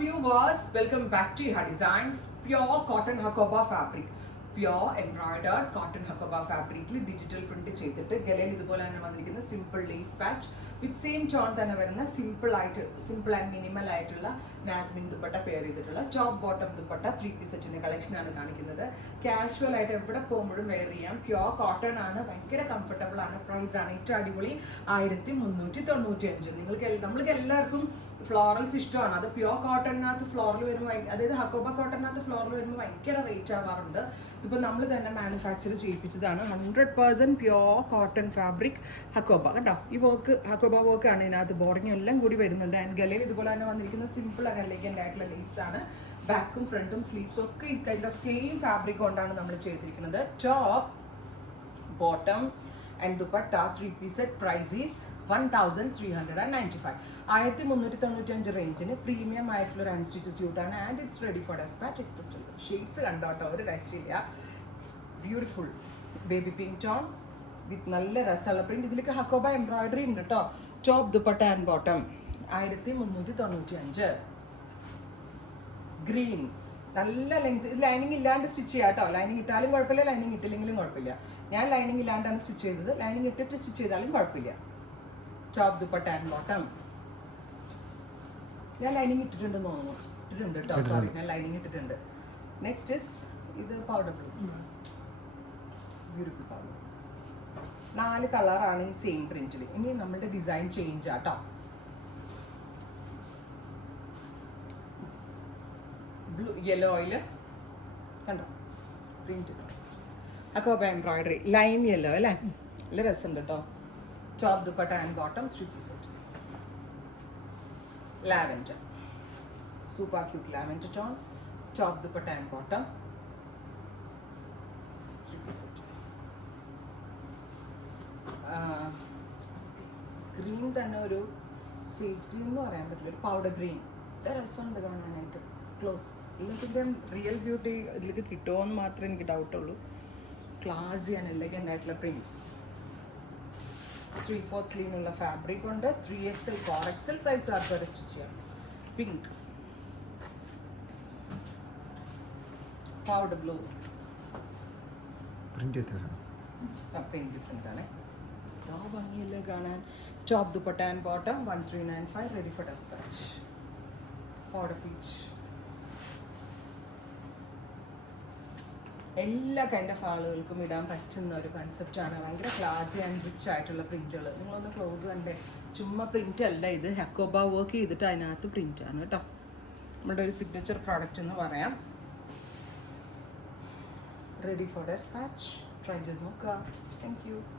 viewers, welcome back to Iha Designs. Pure cotton hakoba fabric. Pure embroidered cotton hakoba fabric digital print ചെയ്തിട്ട് ഗലയിൽ ഇതുപോലെ തന്നെ വന്നിരിക്കുന്ന simple lace patch with same tone തന്നെ വരുന്ന simple and minimal ആയിട്ടുള്ള നാസ്മിൻ dupatta pair ചെയ്തിട്ടുള്ള ടോപ്പ് ബോട്ടം ദുപ്പട്ട 3-piece സെറ്റിന്റെ കളക്ഷൻ ആണ് കാണിക്കുന്നത്. കാഷ്വൽ ആയിട്ട് എവിടെ പോകുമ്പോഴും വെയർ ചെയ്യാം. പ്യോർ കോട്ടൺ ആണ്, ഭയങ്കര കംഫർട്ടബിൾ ആണ്. പ്രൈസ് ആണ് ഏറ്റവും അടിപൊളി 1395. നമ്മൾക്ക് എല്ലാവർക്കും ഫ്ലോറൽസ് ഇഷ്ടമാണ്. അത് പ്യോർ കോട്ടണിനകത്ത് ഫ്ലോറൽ വരുമ്പോൾ, അതായത് ഹക്കോബ കോട്ടണിനകത്ത് ഫ്ലോറൽ വരുമ്പോൾ ഭയങ്കര റേറ്റ് ആവാറുണ്ട്. ഇതിപ്പോൾ നമ്മൾ തന്നെ മാനുഫാക്ചർ ചെയ്യിപ്പിച്ചതാണ്. 100% പ്യോർ കോട്ടൺ ഫാബ്രിക് ഹക്കോബ. കേട്ടോ, ഈ വർക്ക് ഹക്കോബ വർക്കാണ്. ഇതിനകത്ത് ബോർഡിങ് എല്ലാം കൂടി വരുന്നുണ്ട്. ആൻഡ് ഗലയിൽ ഇതുപോലെ തന്നെ വന്നിരിക്കുന്ന സിമ്പിൾ ആൻഡ് എലഗന്റ് ആയിട്ടുള്ള ലേസ് ആണ്. ബാക്കും ഫ്രണ്ടും സ്ലീവ്സും ഒക്കെ ഈ കൈൻഡ് ഓഫ് സെയിം ഫാബ്രിക് കൊണ്ടാണ് നമ്മൾ ചെയ്തിരിക്കുന്നത്. Top bottom and dupatta 3-piece set. Price is 1395. 1395 റേഞ്ചിന് പ്രീമിയം ആയിട്ടുള്ള ഒരു അൺസ്റ്റിച്ച് സ്യൂട്ടാണ്. And it's ready for dispatch. Express delivery. Shades കണ്ടോട്ടോ, ഒരു രക്ഷയില്ല. Beautiful baby pink tone with നല്ല രസമുള്ള പ്രിന്റ്. ഇതിലേക്ക് ഹക്കോബ എംബ്രോയിഡറി ഉണ്ട് കേട്ടോ. Top dupatta and bottom 1395. Green നല്ല ലെങ്ത്. ഇത് ലൈനിങ് ഇല്ലാണ്ട് സ്റ്റിച്ച് ചെയ്യാം കേട്ടോ. ലൈനിങ് ഇട്ടാലും കുഴപ്പമില്ല, ലൈനിങ് ഇട്ടില്ലെങ്കിലും കുഴപ്പമില്ല. ഞാൻ ലൈനിങ് ഇല്ലാണ്ടാണ് സ്റ്റിച്ച് ചെയ്തത്. ലൈനിങ് ഇട്ടിട്ട് സ്റ്റിച്ച് ചെയ്താലും കുഴപ്പമില്ല. Top dupatta and bottom. ഞാൻ ലൈനിങ് ഇട്ടിട്ടുണ്ടെന്ന് തോന്നുന്നു. ഇട്ടിട്ടുണ്ട് കേട്ടോ, സോറി, ഞാൻ ലൈനിങ് ഇട്ടിട്ടുണ്ട്. നെക്സ്റ്റ് ഇസ് ഇത് പൗഡർ ബ്ലൂ. Beautiful powder. 4 കളറാണ് ഈ സെയിം പ്രിന്റിൽ. ഇനി നമ്മുടെ ഡിസൈൻ ചേഞ്ച് ആട്ടോ. ബ്ലൂ യെല്ലോ ഓയിൽ കണ്ടോ, print hakoba embroidery lime yellow അല്ലേ, നല്ല രസമുണ്ട് കേട്ടോ. Top dupatta and bottom 3-piece set. Lavender, super cute lavender tone. Top dupatta and bottom 3-piece set. Green തന്നെ ഒരു സേജ് ഗ്രീൻ എന്ന് പറയാൻ പറ്റില്ല, ഒരു പൗഡർ ഗ്രീൻ. രസമുണ്ട് കാണാനായിട്ട്. ക്ലോസ് ഇതിൻ്റെ റിയൽ ബ്യൂട്ടി ഇതിലേക്ക് കിട്ടുമോ എന്ന് മാത്രമേ എനിക്ക് ഡൗട്ടുള്ളൂ. ക്ലാസി ആൻഡ് എലഗന്റ് ആയിട്ടുള്ള പ്രിൻസ്. 3/4 സ്ലീവിനുള്ള ഫാബ്രിക് ഉണ്ട്. 3XL 4XL സൈസ് ആർക്ക് വരെ സ്റ്റിച്ച് ചെയ്യാം. Pink, powder blue. Print different ആണ്. ഭംഗിയല്ലേ കാണാൻ. Top dupatta and bottom 1395. Ready for dispatch. Powder peach. എല്ലാ കൈൻഡ് ഓഫ് ആളുകൾക്കും ഇടാൻ പറ്റുന്ന ഒരു കൺസെപ്റ്റാണ്. ഭയങ്കര ക്ലാസി ആൻഡ് റിച്ച് ആയിട്ടുള്ള പ്രിന്റുകൾ. നിങ്ങളൊന്ന് ക്ലോസ് കണ്ടേ. ചുമ്മാ പ്രിന്റ് അല്ല ഇത്, ഹക്കോബ വർക്ക് ചെയ്തിട്ട് അതിനകത്ത് പ്രിന്റ് ആണ് കേട്ടോ. നമ്മുടെ ഒരു സിഗ്നേച്ചർ പ്രോഡക്റ്റ് എന്ന് പറയാം. Ready for dispatch. ട്രൈ ചെയ്ത് നോക്കുക. Thank you.